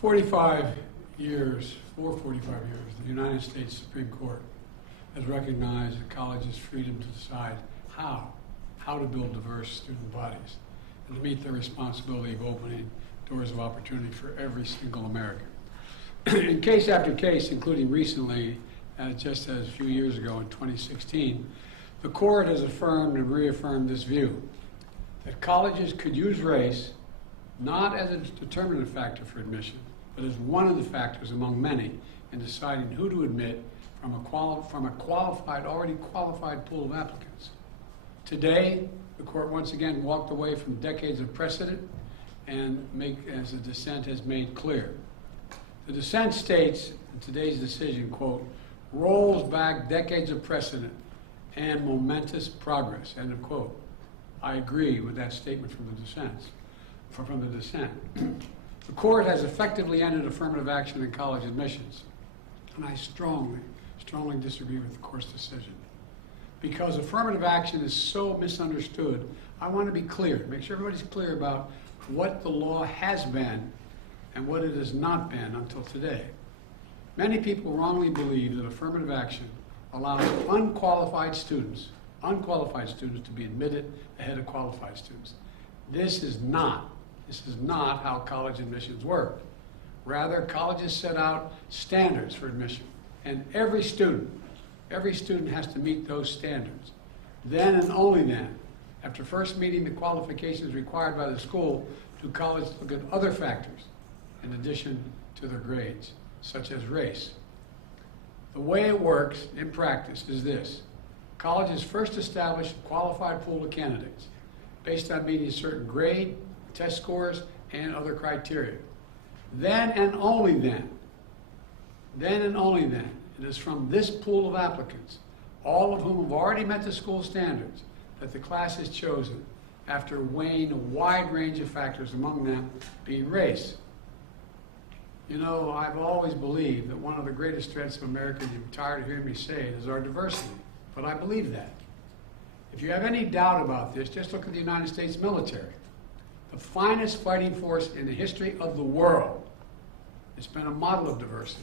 45 years, the United States Supreme Court has recognized a college's freedom to decide how to build diverse student bodies and to meet their responsibility of opening doors of opportunity for every single American. In case after case, including recently, just as a few years ago in 2016, the court has affirmed and reaffirmed this view, that colleges could use race not as a determinative factor for admission, but as one of the factors among many in deciding who to admit from a already qualified pool of applicants. Today, the court once again walked away from decades of precedent and as the dissent has made clear. The dissent states in today's decision, quote, rolls back decades of precedent and momentous progress, end of quote. I agree with that statement from the dissent. The court has effectively ended affirmative action in college admissions, and I strongly disagree with the court's decision. Because affirmative action is so misunderstood, I want to be clear, make sure everybody's clear about what the law has been and what it has not been until today. Many people wrongly believe that affirmative action allows unqualified students to be admitted ahead of qualified students. This is not how college admissions work. Rather, colleges set out standards for admission, and every student has to meet those standards. Then and only then, after first meeting the qualifications required by the school, do colleges look at other factors in addition to their grades, such as race. The way it works in practice is this. Colleges first establish a qualified pool of candidates based on meeting a certain grade, test scores, and other criteria. Then and only then, it is from this pool of applicants, all of whom have already met the school standards, that the class is chosen after weighing a wide range of factors, among them being race. You know, I've always believed that one of the greatest strengths of America, and you're tired of hearing me say it, is our diversity. But I believe that. If you have any doubt about this, just look at the United States military. The finest fighting force in the history of the world. It's been a model of diversity.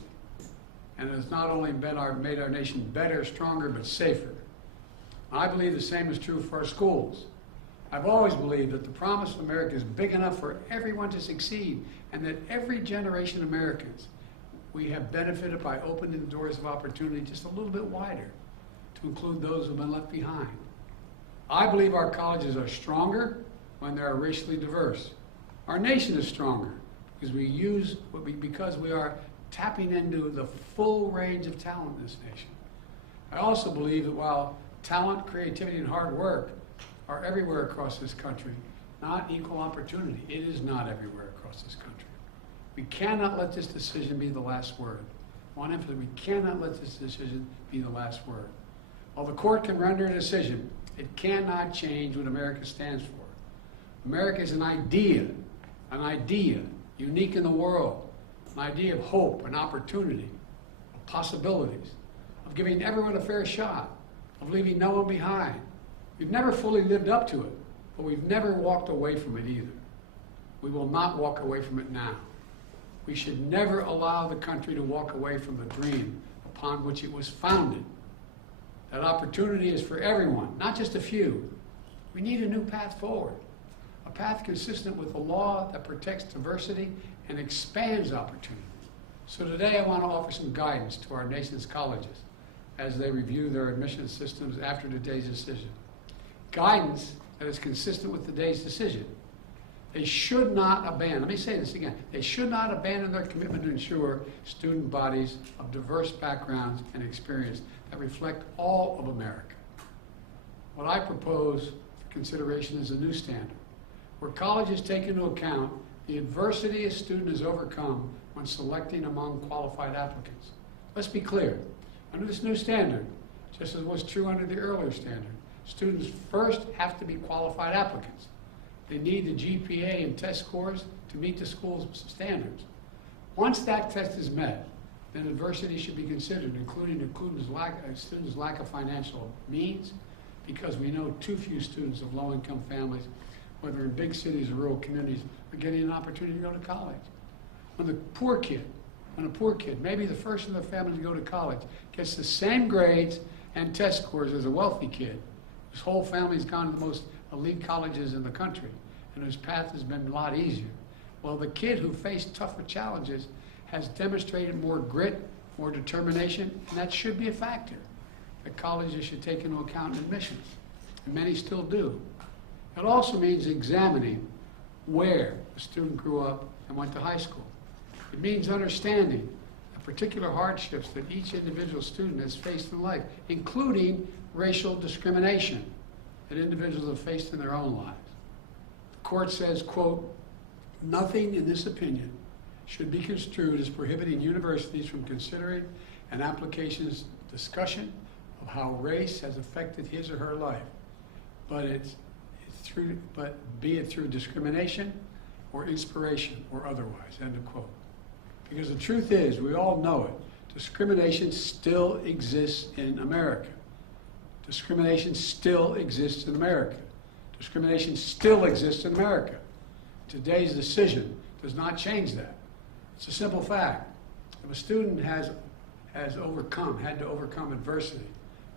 And it has not only made our nation better, stronger, but safer. I believe the same is true for our schools. I've always believed that the promise of America is big enough for everyone to succeed, and that every generation of Americans, we have benefited by opening the doors of opportunity just a little bit wider to include those who have been left behind. I believe our colleges are stronger when they are racially diverse. Our nation is stronger because we are tapping into the full range of talent in this nation. I also believe that while talent, creativity, and hard work are everywhere across this country, not equal opportunity. It is not everywhere across this country. We cannot let this decision be the last word. I want to emphasize, we cannot let this decision be the last word. While the court can render a decision, it cannot change what America stands for. America is an idea unique in the world, an idea of hope and opportunity, of possibilities, of giving everyone a fair shot, of leaving no one behind. We've never fully lived up to it, but we've never walked away from it either. We will not walk away from it now. We should never allow the country to walk away from the dream upon which it was founded. That opportunity is for everyone, not just a few. We need a new path forward, a path consistent with a law that protects diversity and expands opportunity. So today I want to offer some guidance to our nation's colleges as they review their admission systems after today's decision. Guidance that is consistent with today's decision. They should not abandon, let me say this again, they should not abandon their commitment to ensure student bodies of diverse backgrounds and experience that reflect all of America. What I propose for consideration is a new standard, where colleges take into account the adversity a student has overcome when selecting among qualified applicants. Let's be clear, under this new standard, just as was true under the earlier standard, students first have to be qualified applicants. They need the GPA and test scores to meet the school's standards. Once that test is met, then adversity should be considered, including a student's lack of financial means, because we know too few students of low-income families, whether in big cities or rural communities, are getting an opportunity to go to college. when a poor kid, maybe the first in the family to go to college, gets the same grades and test scores as a wealthy kid, whose whole family's gone to the most elite colleges in the country, and whose path has been a lot easier. Well, the kid who faced tougher challenges has demonstrated more grit, more determination, and that should be a factor that colleges should take into account in admissions, and many still do. It also means examining where a student grew up and went to high school. It means understanding the particular hardships that each individual student has faced in life, including racial discrimination that individuals have faced in their own lives. The court says, quote, "Nothing in this opinion should be construed as prohibiting universities from considering an application's discussion of how race has affected his or her life, but be it through discrimination or inspiration or otherwise," end of quote. Because the truth is, we all know it, discrimination still exists in America. Discrimination still exists in America. Discrimination still exists in America. Today's decision does not change that. It's a simple fact. If a student had to overcome adversity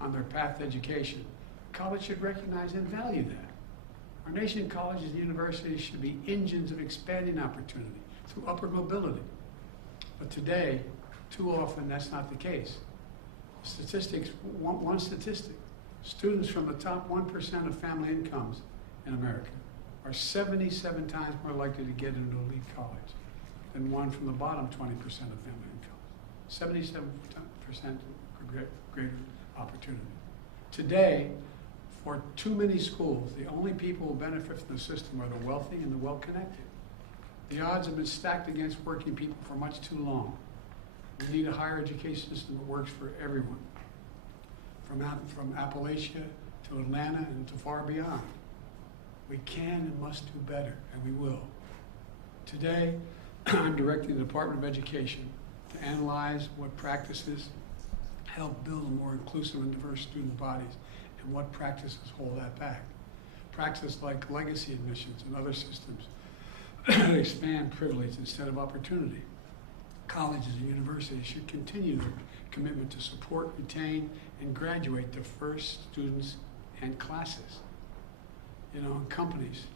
on their path to education, college should recognize and value that. Our nation's colleges and universities should be engines of expanding opportunity through upward mobility. But today, too often, that's not the case. Statistics, one statistic, students from the top 1% of family incomes in America are 77 times more likely to get into elite college than one from the bottom 20% of family incomes. 77% greater opportunity. Today, for too many schools, the only people who benefit from the system are the wealthy and the well-connected. The odds have been stacked against working people for much too long. We need a higher education system that works for everyone, from Appalachia to Atlanta and to far beyond. We can and must do better, and we will. Today, I'm directing the Department of Education to analyze what practices help build more inclusive and diverse student bodies and what practices hold that back. Practices like legacy admissions and other systems that expand privilege instead of opportunity. Colleges and universities should continue their commitment to support, retain, and graduate diverse students and classes. You know, companies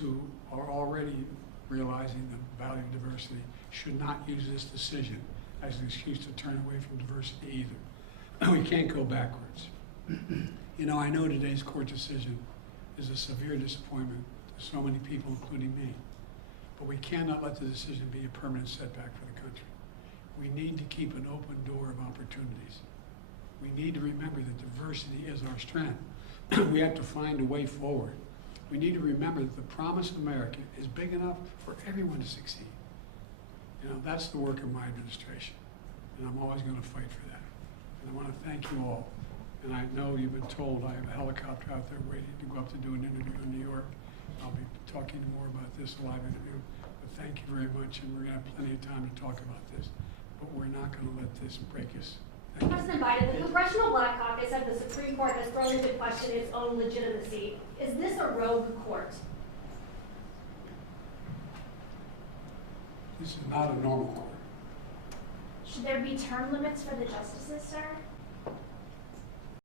who are already realizing the value of diversity should not use this decision as an excuse to turn away from diversity either. We can't go backwards. You know, I know today's court decision is a severe disappointment to so many people, including me. But we cannot let the decision be a permanent setback for the country. We need to keep an open door of opportunities. We need to remember that diversity is our strength. We have to find a way forward. We need to remember that the promise of America is big enough for everyone to succeed. You know, that's the work of my administration, and I'm always going to fight for that. And I want to thank you all. And I know you've been told I have a helicopter out there waiting to go up to do an interview in New York. I'll be talking more about this live interview. But thank you very much, and we're going to have plenty of time to talk about this. But we're not going to let this break us. President Biden, the Congressional Black Caucus said the Supreme Court has thrown into question its own legitimacy. Is this a rogue court? This is not a normal court. Should there be term limits for the justices, sir?